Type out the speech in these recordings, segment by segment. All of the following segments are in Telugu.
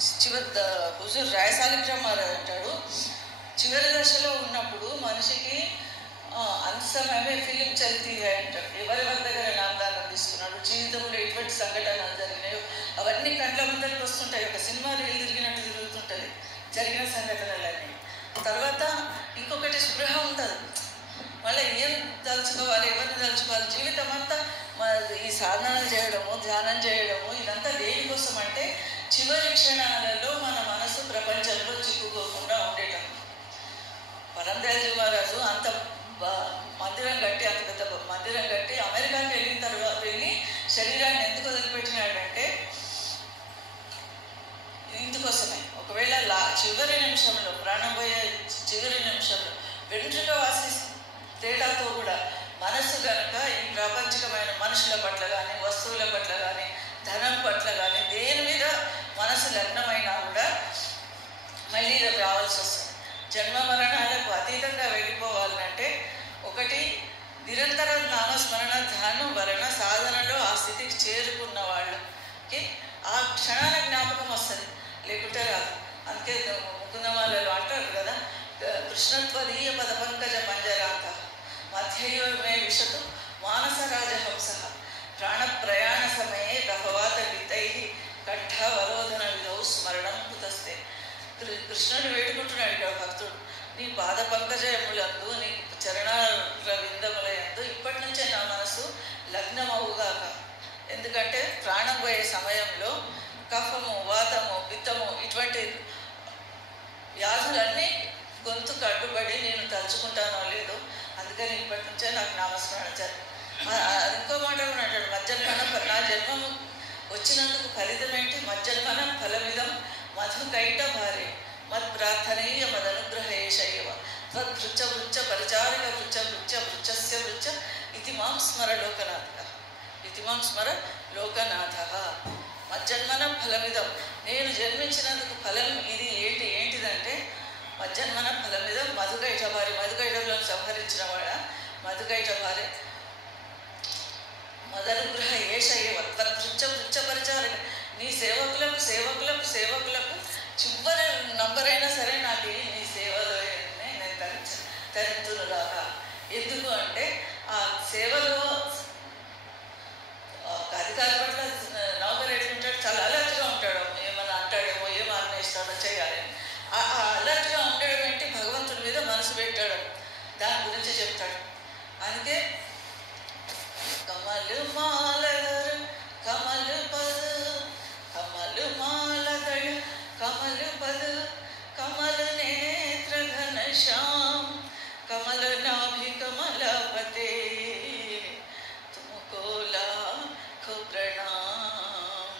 హుజూర్ రాయసాలిగ్రామ్ మహారాజ్ అంటాడు, చివరి దశలో ఉన్నప్పుడు మనిషికి అంశమే ఫిలిం చల్తీ అంటాడు. ఎవరెవరి దగ్గర నామదానం తీసుకున్నాడు, జీవితంలో ఎటువంటి సంఘటనలు జరిగినాయో అవన్నీ కండ్ల ముందరికి వస్తుంటాయి. ఒక సినిమా రీల్ తిరిగినట్టు తిరుగుతుంటుంది జరిగిన సంఘటనలన్నీ. తర్వాత ఇంకొకటి స్పృహ ఉంటుంది, మళ్ళీ ఏం తలుచుకోవాలి, ఎవరిని తలుచుకోవాలి. జీవితం అంతా ఈ సాధనలు చేయడము, ధ్యానం చేయడము ఇదంతా దేనికోసం అంటే చివరి క్షణాలలో మన మనసు ప్రపంచంలో చిక్కుకోకుండా ఉండేటం. పరందేవజీ మహారాజు అంత మందిరం కట్టి, అంత పెద్ద మందిరం కట్టి అమెరికాకి వెళ్ళిన తర్వాత వెళ్ళి శరీరాన్ని ఎందుకు వదిలిపెట్టినాడంటే ఇందుకోసమే. ఒకవేళ చివరి నిమిషంలో, ప్రాణం పోయే చివరి నిమిషంలో వెంట్రుక వాసి తేడాతో కూడా మనసు కనుక ఈ ప్రాపంచికమైన మనుషుల పట్ల కానీ, వస్తువుల పట్ల కానీ, ధనం పట్ల కానీ దేని మీద మనసు లగ్నమైనా కూడా మళ్ళీ రావాల్సి వస్తుంది. జన్మ మరణాలకు అతీతంగా వెళ్ళిపోవాలంటే ఒకటి నిరంతర నామస్మరణ ధ్యానం వలన సాధనలో ఆ స్థితికి చేరుకున్న వాళ్ళకి ఆ క్షణాల జ్ఞాపకం వస్తుంది, లేకుంటే రాదు. అందుకే ముకుందమాలలో అంటారు కదా, కృష్ణత్వదీయ పద పంకజ మంజరాంత మధ్యయో మే విశతు మానసరాజహంస ప్రాణ ప్రయాణ సమయే బహవాత వితై కంఠవరోధన విధౌ స్మరణం కుతస్తే. కృష్ణుడు వేడుకుంటున్నాడు ఇక్కడ భక్తుడు, నీ పాద పంకజములందు, నీ చరణాల విందములందు ఇప్పటి నుంచే నా మనసు లగ్నమవుగాక. ఎందుకంటే ప్రాణం పోయే సమయంలో కఫము, వాతము, పిత్తము ఇటువంటి వ్యాధులన్నీ గొంతుకు అడ్డుపడి నేను తలుచుకుంటానో లేదో, అందుకని ఇప్పటి నుంచే నాకు నామస్మరణ అది ఇంకో మాట కూడా అంటాడు, మజ్జన్మనం నా జన్మము వచ్చినందుకు ఫలితం ఏంటి, మజ్జన్మనం ఫలమిదం మధుకైట భార్య మత్ ప్రార్థనీయ మదనుగ్రహే శైవ తద్భృచ్చ వృచ్చ పరిచారిక వృచ్చ వృచ్చ వృచ్చస్య వృచ్చ ఇతి మాం స్మర లోకనాథ, ఇతి మాం స్మర లోకనాథ. మజ్జన్మనం ఫలమిదం, నేను జన్మించినందుకు ఫలం ఇది ఏంటిదంటే మజ్జన్మన ఫలమిదం మధుకైట భార్య, మధుకైటంలో సంహరించిన వాడ మధుకైట భార్య మదనుగ్రహ ఏషయ్యవ తద్భృచ్చ వృచ్చ పరిచారిక, నీ సేవకులకు సేవకులకు సేవకులకు చివరి నంబరైనా సరే నాకు నీ సేవలోనే నేను తరింతునులాగా. ఎందుకు అంటే ఆ సేవలో అధికారి పట్ల నౌకరు ఎట్లుంటాడు, చాలా అలర్ట్గా ఉంటాడు, ఏమన్నా అంటాడేమో, ఏం ఆజ్ఞయిస్తాడో చేయాలని. ఆ అలర్ట్గా ఉండడం ఏంటి, భగవంతుడి మీద మనసు పెట్టాడు, దాని గురించి చెప్తాడు. అందుకే కమలు మాలధరు కమలు పదు కమలు మాలదళ కమలు పదు కమలు నేత్ర ఘన శ్యామ్ కమల నాభి కమలపతే తుమకో లాఖో ప్రణామ్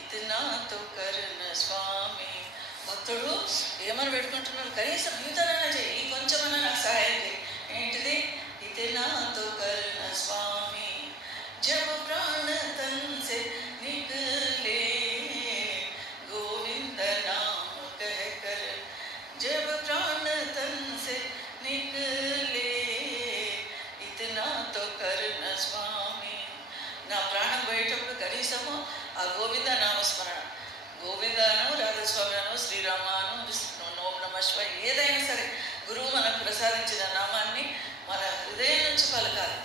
ఇతనా తో కరుణ స్వామి. భక్తుడు ఏమని పెట్టుకుంటున్నాడు, కనీసం ఇంతనైనా చేయి, కొంచెమన్నా నాకు సహాయం చేయి. ఏంటిది, ఇతనా తో కరుణ స్వామి జబ ప్రాణ తన్ సే నికలే గోవింద నామ కహ కర్ జబ ప్రాణ తన్ సే నికలే ఇతనా తో కరుణ స్వామి. నా ప్రాణం పోయేటప్పుడు కనీసము ఆ గోవింద నామస్మరణ, గోవిందను, రాధస్వామిను, శ్రీరామాను, ఓం నమః శివాయ ఏదైనా సరే గురువు మనకు ప్రసాదించిన నామాన్ని మన హృదయం నుంచి పలకాలి,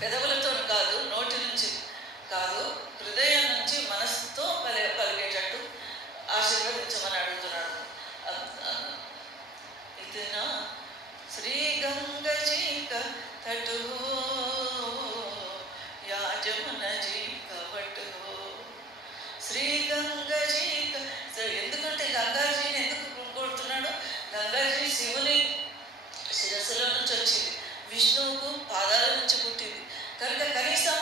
పెదవులతో కాదు, నోటి నుంచి కాదు, హృదయం నుంచి మనసుతో పలికేటట్టు ఆశీర్వదించమని అడుగుతున్నాడు. ఇదినా శ్రీ గంగజీ తటు యా జమున జీ కవటు శ్రీ గంగజీ. ఎందుకంటే గంగాజీని ఎందుకు కొడుతున్నాడు, గంగాజీ శివుని శిరస్సులో నుంచి వచ్చింది, విష్ణువుకు పాదాల నుంచి పుట్టింది కనుక కనీసం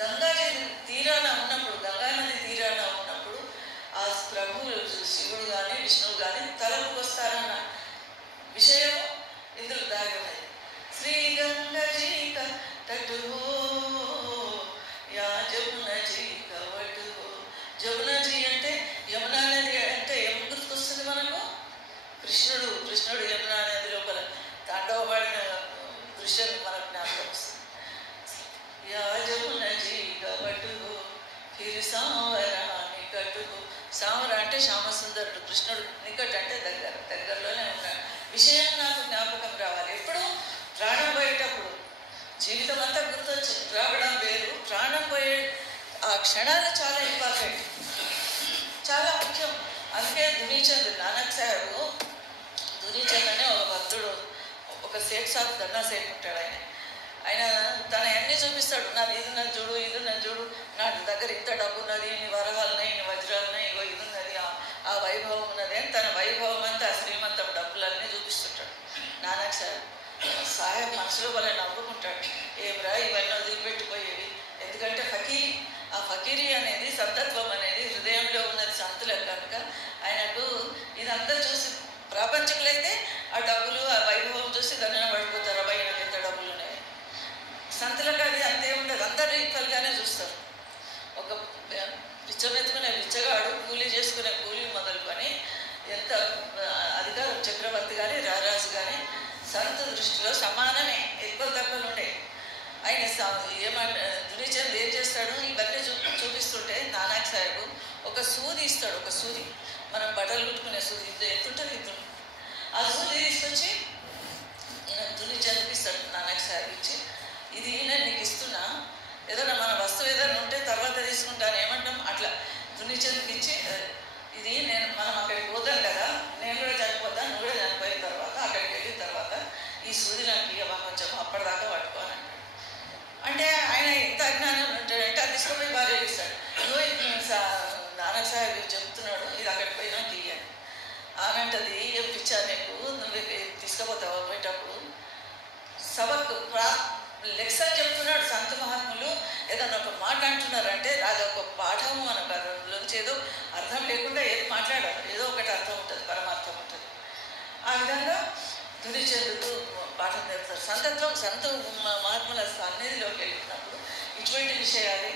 గంగాజీ తీరాన ఉన్నప్పుడు, గంగానది తీరాన ఉన్నప్పుడు ఆ ప్రభువు శివుడు కానీ విష్ణువు కానీ తలకు వస్తారన్న విషయం ఇందులో దాగి ఉన్నది. శ్రీ గంగజీ తటు యా జమునజీ కవటు. జమునజీ అంటే యమునా నది అంటే ఏం గుర్తుకొస్తుంది మనకు, కృష్ణుడు యమునా నది లోపల తాండవపడిన దృశ్యం మనకు జ్ఞాపకం వస్తుంది. యా సామర అంటే శ్యామసుందరుడు, కృష్ణుడు నికట్ అంటే దగ్గరలోనే ఉన్నాడు. విషయం నాకు జ్ఞాపకం రావాలి. ఎప్పుడు ప్రాణం పోయేటప్పుడు జీవితం అంతా గుర్తొచ్చి రావడం వేరు, ప్రాణం పోయే ఆ క్షణాలు చాలా ఇంపార్టెంట్, చాలా ముఖ్యం. అందుకే దునీచంద్ నానక్ సాహెబ్, దునీచంద్ అనే ఒక భక్తుడు, ఒక సేట్ సాబ్ ధర్నా సేట్ ఉంటాడు. ఆయన తన అన్నీ చూపిస్తాడు. నాది ఇది ఉన్నది చూడు, ఇది ఉన్నది చూడు, నా దగ్గర ఇంత డబ్బు ఉన్నది, ఇన్ని వరహాలున్నాయి, ఇన్ని వజ్రాలున్నాయి, ఇగో ఇది ఉన్నది, ఆ వైభవం ఉన్నది అని తన వైభవం అంతా శ్రీమంతం డబ్బులన్నీ చూపిస్తుంటాడు నానక్ సాహెబ్. మనసులో వాళ్ళని నవ్వుకుంటాడు, ఏమిరా ఇవన్నీ వదిలిపెట్టిపోయేవి. ఎందుకంటే ఫకీరీ, ఆ ఫకీరీ అనేది సంతత్వం అనేది హృదయంలో ఉన్నది సంతులకు కనుక ఆయనకు ఇదంతా చూసి, ప్రాపంచికులైతే ఆ డబ్బులు ఆ వైభవం చూసి దండన పడిపోతారు, అబ్బాయి నాకు ఎంత డబ్బులు ఉన్నాయి. సంతులకు అది అంతే ఉండదు, అందరూ ఈక్వల్గానే చూస్తారు. ఒక పిచ్చమెత్తుకునే బిచ్చగాడు కూలీ చేసుకునే కూలీ మొదలుకొని ఎంత అధికారం చక్రవర్తి కానీ రారాజు కానీ సంత దృష్టిలో సమానమే, ఎక్కువ తక్కువలు ఉండే. ఆయన దునీచంద్ ఏం చేస్తాడు, ఇవన్నీ చూపిస్తుంటే నానక్ సాహెబ్ ఒక సూది ఇస్తాడు. ఒక సూది, మనం బట్టలు కుట్టుకునే సూది, ఎత్తుంటుంది ఇంత, ఆ సూది తీసుకొచ్చి ఈయన దునీచంద్కి ఇస్తాడు. నానక్ సాహెబ్ ఇచ్చి, ఇది నేను నీకు ఇస్తున్నా, ఏదైనా మన వస్తువు ఏదైనా ఉంటే తర్వాత తీసుకుంటాను ఏమంటాం అట్లా. దునీచంద్కి ఇచ్చి, ఇది మనం అక్కడికి పోతాం కదా, నేను కూడా చనిపోతాను, నువ్వు కూడా చనిపోయిన తర్వాత అక్కడికి వెళ్ళిన తర్వాత ఈ సూది నాకు ఇవ్వ, కొంచెం అప్పటిదాకా పట్టుకోని అంటాడు. అంటే ఆయన ఎంత అజ్ఞానం ఉంటాడంటే అది తీసుకుపోయి భార్యకి ఇస్తాడు. నానక్ సాహెబ్ చెప్తున్నాడు, ఇది అక్కడికి పోయినా తీయాలి ఆనంటది. ఏం పిచ్చా నీకు, నువ్వు తీసుకుపోతావు పోయేటప్పుడు సభకు లెక్చర్ చెప్తున్నాడు. సంత మహాత్ములు ఏదన్నా ఒక మాట అంటున్నారంటే అది ఒక పాఠము, మనకు అందులోంచి ఏదో అర్థం లేకుండా ఏది మాట్లాడాలి, ఏదో ఒకటి అర్థం ఉంటుంది, పరమార్థం ఉంటుంది. ఆ విధంగా దునీచంద్కు పాఠం నేర్పుతారు. సంత మహాత్ముల సన్నిధిలోకి వెళ్ళినప్పుడు ఇటువంటి విషయాలు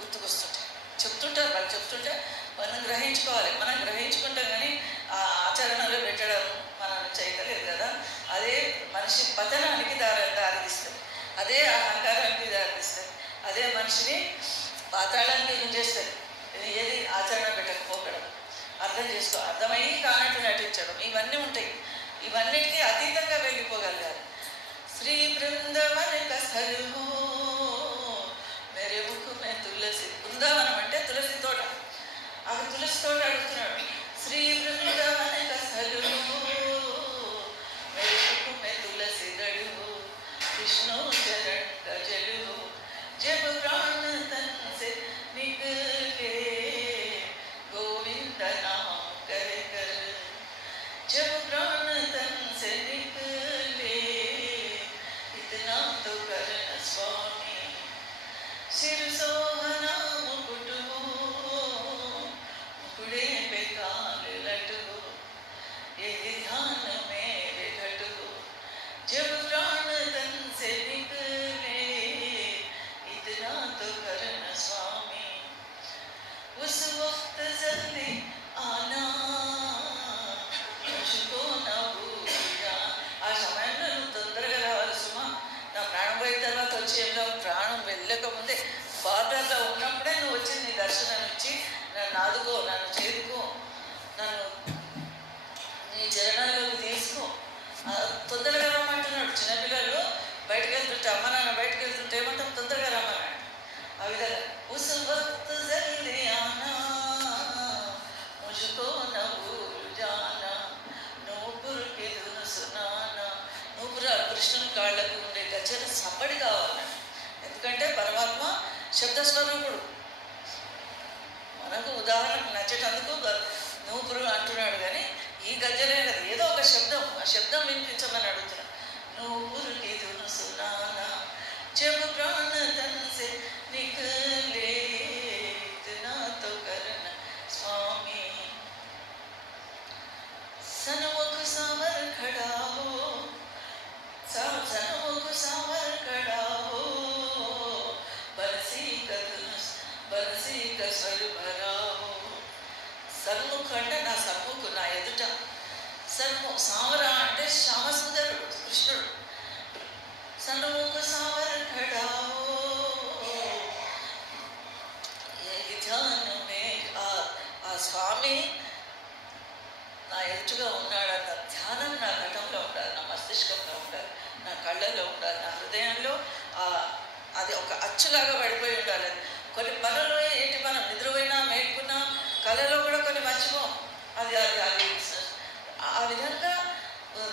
గుర్తుకొస్తుంటాయి, చెప్తుంటారు. వాళ్ళు చెప్తుంటే మనం గ్రహించుకోవాలి. మనం గ్రహించుకుంటాం కానీ ఆ ఆచరణలో పెట్టడం మనం చేయగలేదు కదా. అదే మనిషి పతనానికి దారితీస్తుంది, అదే అహంకారానికి దారితీస్తుంది, అదే మనిషిని పాతాళానికి గుంజేస్తుంది. ఏది ఆచరణ పెట్టకపోవడం, అర్థం చేసుకో, అర్థమయ్యి కానట్టు నటించడం, ఇవన్నీ ఉంటాయి. ఇవన్నిటికీ అతీతంగా వెళ్ళిపోగలగాలి. శ్రీ బృందవన కసలు మేరే ముఖు మే తులసి. బృందావనం అంటే తులసి తోట. ఆ తులసి తోట అడుగుతున్నాడు. శ్రీ బృందవన కసలు మేరే ముఖు మే తులసి దడు విష్ణు చరణ్ గజలు జబ ప్రాణ తన్ సే నికలే గోవింద నామ करे कर जब प्राण तन से निकले इतना तो करना स्वामी सिर सोहना मुकुट हो मुकुड़े पे काल लट हो यही ध्यान मेरे घट हो जब प्राण तन से निकले इतना तो करना स्वामी उस वक्त जल्दी आना मुझको न भूलना. ఆ సమయంలో నువ్వు తొందరగా రావాలి సుమా. నా ప్రాణం పోయిన తర్వాత వచ్చేంలో ప్రాణం వెళ్ళకముందే బార్డర్లో ఉన్నప్పుడే నువ్వు వచ్చి నీ దర్శనం ఇచ్చి నన్ను ఆదుకో, నన్ను చేరుకో, నన్ను నీ చరణాల్లోకి తీసుకో. తొందరగా రమ్మంటున్నాడు. చిన్నపిల్లలు బయటకు వెళ్తుంటే, అమ్మ నాన్న బయటకు వెళ్తుంటే ఏమంటాం, తొందరగా రమ్మన్నాడు. ఆ విధంగా ఉస్ వక్త్ జల్దీ ఆనా ముझको न भूल जाना నూపురుకి దునుసునానా. నూపురాలు కృష్ణుని కాళ్ళకు ఉండే గజ్జల సప్పడి కావాలన్నాడు. ఎందుకంటే పరమాత్మ శబ్దస్వరూపుడు. మనకు ఉదాహరణకు నచ్చేటందుకు నూపురు అంటున్నాడు కానీ ఈ గజ్జలే కదా, ఏదో ఒక శబ్దం, ఆ శబ్దం వినిపించమని అడుగుతున్నాడు. నూపురుకి దునుసునానా जब प्राण तन से निकले इतना तो करना स्वामी. सन्मुख सावर खड़ा हो, सन्मुख सावर खड़ा हो, बरसी का स्वर भरा हो. సన్ముఖ అంటే నా సన్ముఖు, నా ఎదుట. సావర అంటే శ్యామసుందరుడు కృష్ణుడు. సన్ముఖ సావర ఖడా హో యహి ధ్యాన మే. ఆ స్వామి నా ఎదురుగా ఉన్నాడన్న ధ్యానం నా ఘటంలో ఉండాలి, నా మస్తిష్కంలో ఉండాలి, నా కళ్ళల్లో ఉండాలి, నా హృదయంలో అది ఒక అచ్చులాగా పడిపోయి ఉండాలి. కొన్ని పనులు ఏంటి, మనం నిద్రపోయినా మేల్కున్నా కళలో కూడా కొన్ని మర్చిపోం. అది అది అది ఆ విధంగా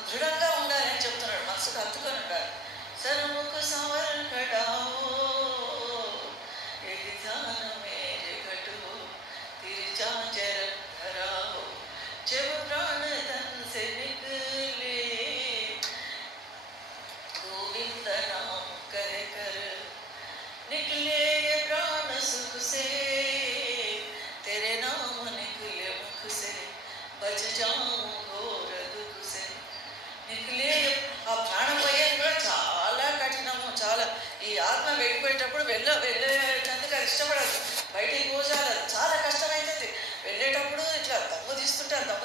దృఢంగా ఉండాలి అని చెప్తున్నాడు. మనసుకు హత్తుకొని ఉండాలి. సర్వముఖ సంవరణావో మేరే ఘటు తిరుచాంచరన్ ధరావో जब प्राण तन से निकले गोविंद नाम कर कर निकले ये प्राण सुख से तेरे नाम निकले मुख से बच जाऊं घोर दुख से निकले. ఆ ప్రాణం పోయేది కూడా చాలా కఠినము. చాలా ఈ ఆత్మ వెళ్ళిపోయేటప్పుడు వెళ్ళేటందుకు అది ఇష్టపడదు, బయటికి పోజాలి, చాలా కష్టమవుతుంది. వెళ్ళేటప్పుడు ఇట్లా దమ్ము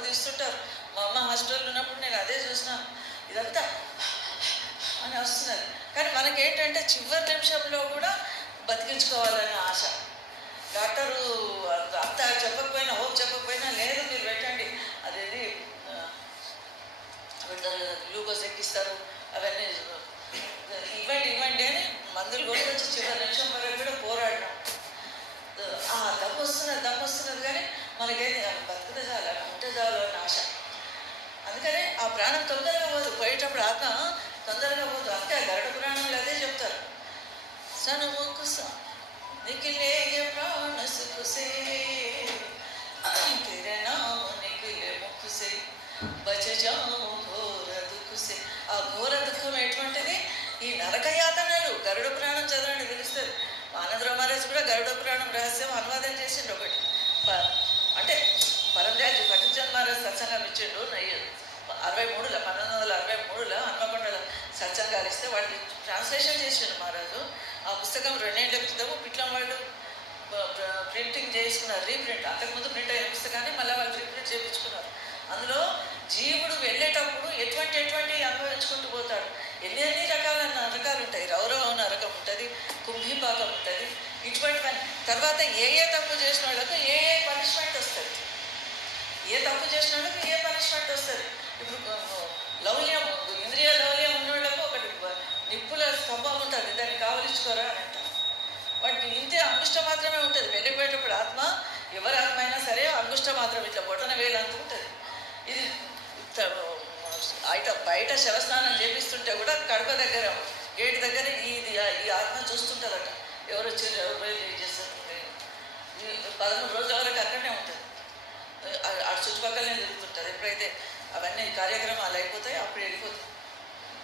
తీస్తుంటారు. మా అమ్మ హాస్పిటల్లో ఉన్నప్పుడు నేను అదే చూసినాను. ఇదంతా అని వస్తున్నది. కానీ మనకేంటంటే చివరి నిమిషంలో కూడా బతికించుకోవాలనే ఆశ. డాక్టరు అంత చెప్పకపోయినా, హోప్ చెప్పకపోయినా, లేదు మీరు పెట్టండి, అదేది పెడతారు కదా, గ్లూకోజ్ ఎక్కిస్తారు, అవన్నీ ఇవ్వండి అని మందులు కొనుకొచ్చి చివరి నిమిషం వరకు కూడా పోరాడినాం. దమ్ము వస్తున్నది కానీ మనకేది బతుకుతే చాలు, ఉంటే చాలు అని ఆశ. అందుకనే ఆ ప్రాణం తొందరగా పోదు, పోయేటప్పుడు ఆత్మ తొందరగా పోదు. అంతే గరుడ పురాణంలో అదే చెప్తారు. సనుముఖ నిఖిలే ప్రాణ సుఖసే तेरे नाम निकले मुख से बच जाऊं घोर दुख से. ఆ ఘోర దుఃఖం ఎటువంటిది? ఈ నరకయాతనలు. గరుడ పురాణం చదవండి తెలుస్తుంది. ఆనందరావు మహారాజ్ కూడా గరుడ పురాణం రహస్యం అనువాదం చేసిండు ఒకటి. అంటే పరంజాజీ పట్టించంద్ మహారాజ్ సత్సంగం ఇచ్చిండు 1963 హన్మకొండలో సత్సంగాలు ఇస్తే వాళ్ళు ట్రాన్స్లేషన్ చేసిండు మహారాజు. ఆ పుస్తకం 2 ఏళ్ల క్రితము పిట్లం వాళ్ళు ప్రింటింగ్ చేసుకున్నారు, రీప్రింట్. అంతకుముందు ప్రింట్ అయిన పుస్తకాన్ని మళ్ళీ వాళ్ళు రీప్రింట్ చేయించుకున్నారు. అందులో జీవుడు వెళ్ళేటప్పుడు ఎటువంటి అనుభవించుకుంటూ పోతాడు. ఎన్ని రకాలు ఉంటాయి. రౌరవ నరకం ఉంటుంది, కుంభీపాకం ఉంటుంది, ఇటువంటివన్నీ. తర్వాత ఏ తప్పు చేసిన వాళ్ళకు ఏ పనిష్మెంట్ వస్తుంది, ఇప్పుడు లౌల్యం, ఇంద్రియ లౌల్యం ఉన్న వాళ్ళకు ఒకటి నిప్పుల స్తంభం ఉంటుంది, దాన్ని కావలించుకోరా అని అంటారు. వాటికి ఇంతే అంగుష్ట మాత్రమే ఉంటుంది. వెళ్ళిపోయేటప్పుడు ఆత్మ, ఎవరి ఆత్మ అయినా సరే అంగుష్ట మాత్రం, ఇట్లా బొటన వేలంత ఉంటుంది. ఇది బయట శవస్నానం చేపిస్తుంటే కూడా కడప దగ్గర గేట్ దగ్గర ఈ ఆత్మ చూస్తుంటుందట. ఎవరు వచ్చారు, ఎవరు ఏం చేస్తారు. 13 రోజుల వరకు అక్కడనే ఉంటుంది, ఆ చుట్టుపక్కలనే తిరుగుతుంటుంది. ఎప్పుడైతే అవన్నీ కార్యక్రమాలు అయిపోతాయి అప్పుడు వెళ్ళిపోతుంది.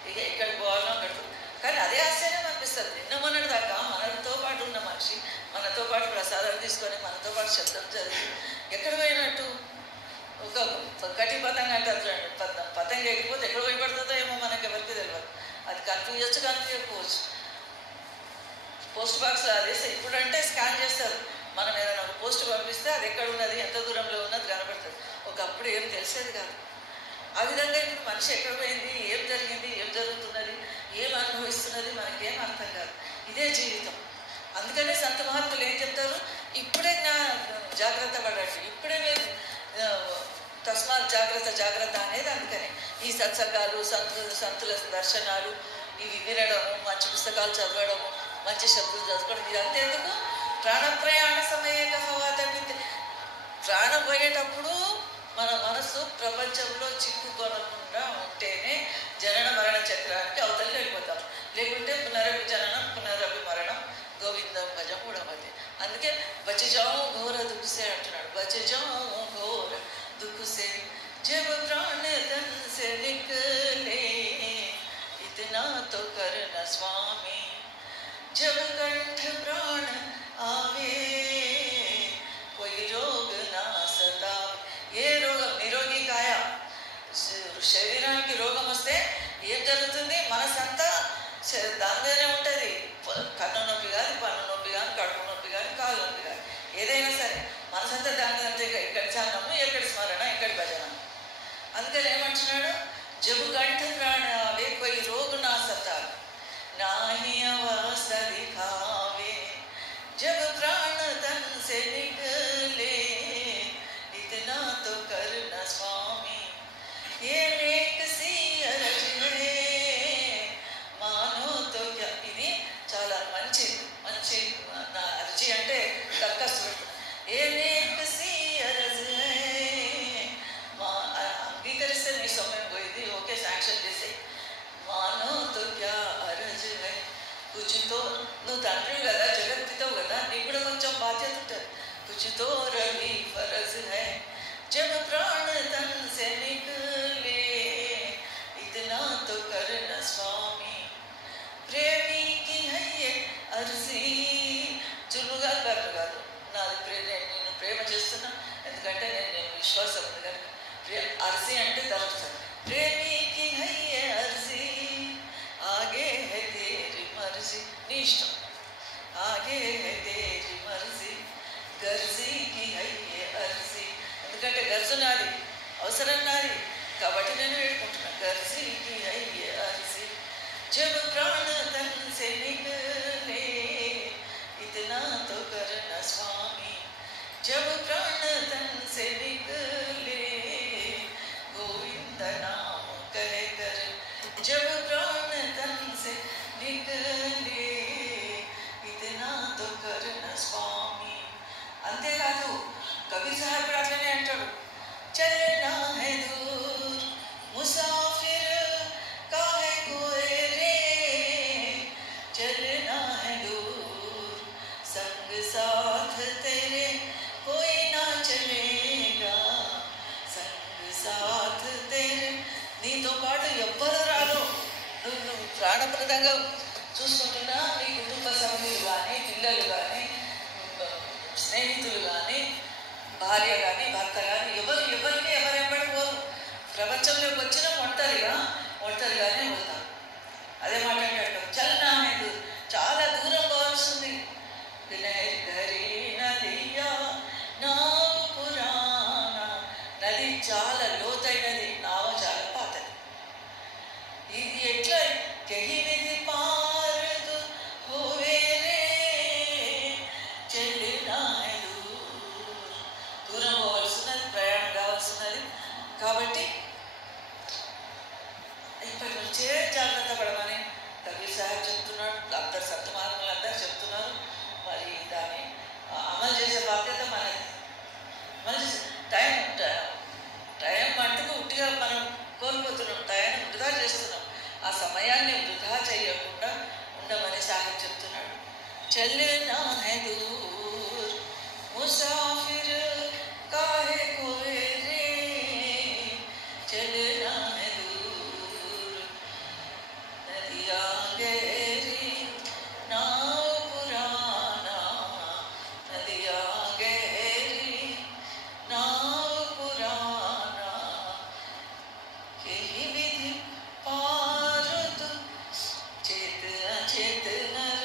ఇక ఎక్కడికి పోవాలో అక్కడికి. కానీ అదే ఆశ్చర్యం అనిపిస్తుంది. నిన్న మొన్నటి దాకా మనతో పాటు ఉన్న మనిషి, మనతో పాటు ప్రసాదాలు తీసుకొని, మనతో పాటు శబ్దం చదివి ఎక్కడ పోయినట్టు. ఒక గట్టి పతంగ అంటారు చూడండి, పతంగ ఎగిపోతే ఎక్కడ పోయి పడుతుందో ఏమో మనకి ఎవరికి తెలియదు. అది కనిపించకపోవచ్చు. పోస్ట్ బాక్స్లో అదేస్తే ఇప్పుడంటే స్కాన్ చేస్తారు. మనం ఏదైనా ఒక పోస్ట్ పంపిస్తే అది ఎక్కడ ఉన్నది, ఎంత దూరంలో ఉన్నది కనబడుతుంది. ఒకప్పుడు ఏం తెలిసేది కాదు. ఆ విధంగా ఇప్పుడు మనిషి ఎక్కడ పోయింది, ఏం జరిగింది, ఏం జరుగుతున్నది, ఏం అనుభవిస్తున్నది మనకేం అర్థం కాదు. ఇదే జీవితం. అందుకనే సంత మహాత్ములు ఏం చెప్తారు, ఇప్పుడే జాగ్రత్త పడండి, ఇప్పుడే మీరు తస్మాత్ జాగ్రత్త అనేది. అందుకని ఈ సత్సంగాలు, సంతుల దర్శనాలు, ఇవి వినడము, మంచి పుస్తకాలు చదవడము, మంచి శబ్దాలు చదువుకోవడం, ఇదంతా ఎందుకు? ప్రాణప్రయాణ సమయే కహవాతమితే. ప్రాణం పోయేటప్పుడు మన మనసు ప్రపంచంలో చిక్కుకొనకుండా ఉంటేనే జనన మరణ చక్రానికి అవతలికి వెళ్ళిపోతాం. లేకుంటే పునరపి జననం పునరపి మరణం, గోవిందం భజం మూడవది. అందుకే బచజాओ घोर दुख से అంటున్నాడు. బచజాओ घोर दुख से जब प्राण तन से निकले इतना तो करना स्वामी जब कंठ प्राण आवे कोई रोग ना सतावे. ఏ రోగం, నిరోగి కాయ, శరీరానికి రోగం వస్తే ఏం జరుగుతుంది? మనసంతా దాని మీదనే ఉంటుంది. కన్ను నొప్పి కానీ, పన్ను నొప్పి కానీ, కడుపు నొప్పి కానీ, కాలు నొప్పి కానీ, ఏదైనా సరే మనసంతా దాని మీద. ఎక్కడి ధ్యానము, ఎక్కడి స్మరణ, ఎక్కడి భజన. అందుకని ఏమంటున్నాడు? జబు గంట ప్రాణావే కొయి రోగు నా సతావే నాహి అవాస దిఖావే జబ్ ప్రాణ తన్ సే నికలే విశ్వాసం ఉంది కనుక అర్జీ అంటే తలుపుతారు. ప్రేమికి హయ్యే అర్జీ ఆగే హై తేరి మర్జీ, నీ ఇష్టం. ఆగే హై తేరి మర్జీ గర్జీకి హయ్యే అర్జీ, ఎందుకంటే గర్జు నాది, అవసరం నాది, కాబట్టి నేను వేడుకుంటున్నాను. గర్జీకి హయ్యే అర్జీ జబ్ ప్రాణ తన్ సే నికలే इतना तो करना स्वामी, जब प्राण तन से निकले गोविंद नाम कह कर, जब प्राण तन से निकले इतना तो करना स्वामी. అంతేకాదు కబీర్ సాహెబ్ కూడా అట్లనే అంటాడు, చలనా హై దూర్ ముసాఫిర్ కాహే కోయే రే, చలనా హై దూర్ संग साथ तेरे कोई ना चलेगा, संग साथ तेरे, నీతో పాటు ఎవ్వరు రారు. నువ్వు ప్రాణప్రదంగా చూసుకుంటున్నా నీ కుటుంబ సభ్యులు కానీ, పిల్లలు కానీ, స్నేహితులు కానీ, భార్య కానీ, భర్త కానీ, ఎవరికి ఎవరెంబడిపోరు. ప్రపంచంలోకి వచ్చిన ఒంటరిగానే వెళ్తారు. అదే మాట్లాడాడు, చలనా అనేది చాలా దూరం పోవాల్సింది. నది చాలా లోతైనది, నావ చాలా పాతది. ఇది ఎట్లా కహినిది పారదు హోవే రే చెల్లినా దూరం పోవాల్సినది, ప్రయాణం కావాల్సినది. కాబట్టి ఇప్పటి నుంచే జాగ్రత్త పడమని కబీర్ సాహెబ్ చెప్తున్నాడు, అందరు సంత మార్గంలో అందరూ చెప్తున్నారు. మరి దాన్ని అమలు చేసే బాధ్యత మనది. మళ్ళీ టైం మట్టుకు ఉట్టిగా మనం కోల్పోతున్నాం, టైం వృధా చేస్తున్నాం. ఆ సమయాన్ని వృధా చేయకుండా ఉండమని సాహెబ్ చెప్తున్నాడు. చల్లనా హై దూర్ ముసాఫిర్ కాహే కోయే రే, చల్లనా హై దూర్ నదియా గహరీ నావ్ పురానా, నదియా గహరీ నావ్ పురానా यही विधि पारुत चेत अचेत नर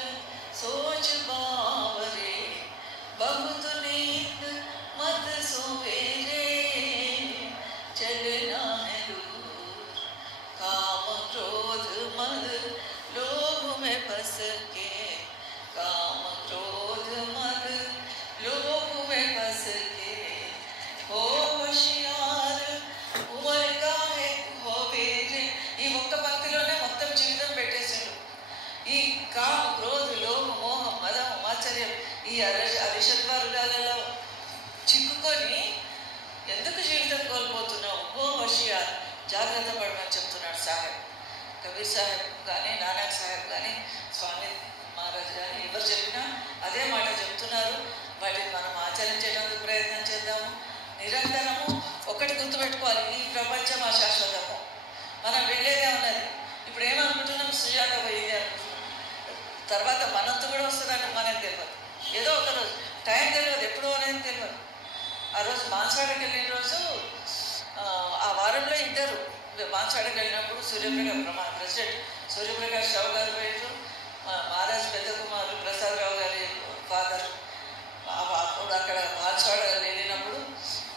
सोच बावरे, बहुत नींद मत सोवे रे, चलना है दूर काम क्रोध मद लोभ में फंस के, काम क्रोध मद लोभ में फंस के हो होशियार उमर का है होवे रे. ఈ ఒక్క పంక్తిలోనే మొత్తం జీవితం పెట్టేసిండు. ఈ కామ క్రోధ లోభ మోహం మదం ఆశ్చర్యం ఈ అరిషద్వారులలో చిక్కుకొని ఎందుకు జీవితం కోల్పోతున్నావు? ఓ హోషియార్, జాగ్రత్త పడమని చెప్తున్నాడు సాహెబ్. కబీర్ సాహెబ్ కానీ, నానక్ సాహెబ్ కానీ, స్వామి మహారాజ్ కానీ ఎవరు చెప్పినా అదే మాట చెప్తున్నారు. వాటిని మనం ఆచరించేందుకు ప్రయత్నం చేద్దాము. నిరంతరము ఒకటి గుర్తుపెట్టుకోవాలి, ఈ ప్రపంచం అశాశ్వతము. మనం వెళ్ళేదే ఉన్నది. ఇప్పుడు ఏమనుకుంటున్నాం, సుజాత పోయేది అనుకుంటున్నాం, తర్వాత మనంత కూడా వస్తుందని మనకు తెలియదు. ఏదో ఒక రోజు టైం తెలియదు, ఎప్పుడో అనేది తెలియదు. ఆ రోజు మాన్సాడకి వెళ్ళిన రోజు ఆ వారంలో ఇద్దరు మాన్సాడకి వెళ్ళినప్పుడు మన ప్రెసిడెంట్ సూర్యప్రకాష్ రావు గారు పోయారు, మహారాజ్ పెద్ద కుమారు ప్రసాదరావు గారి ఫాదర్. అప్పుడు అక్కడ మాన్సాడ వెళ్ళినప్పుడు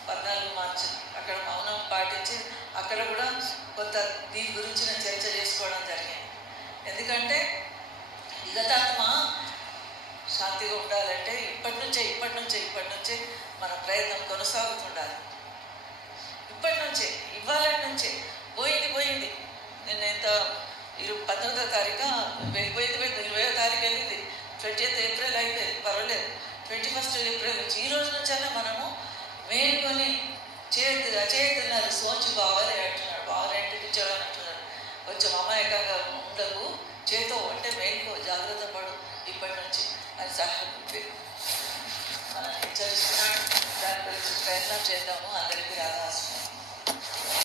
14 మార్చి అక్కడ మౌనం పాటించి అక్కడ కూడా కొంత దీని గురించిన చర్చ చేసుకోవడం జరిగింది. ఎందుకంటే విగతాత్మ శాంతిగా ఉండాలంటే ఇప్పటి నుంచే మన ప్రయత్నం కొనసాగుతుండాలి. ఇప్పటి నుంచే, ఇవాళ నుంచే. పోయింది నిన్న ఇంత 19వ తారీఖు వెళ్ళిపోయింది, 20వ తారీఖు వెళ్ళింది, 20th ఏప్రిల్ అయిపోయింది, పర్వాలేదు. 21st ఏప్రిల్ నుంచి ఈ రోజు నుంచైనా మనము మేలుకొని చేతున్నారు సోచి బావరే అంటున్నాడు. బావరే అంటే పిచ్చోడని అంటున్నాడు. కొంచెం అమాయకంగా ఉండవు, చేతో అంటే మేలుకో, జాగ్రత్త పడు ఇప్పటి నుంచి అని సాహెబ్ మనం హెచ్చరిస్తున్నాడు. దాని గురించి ప్రయత్నం చేద్దాము. అందరికీ రాగా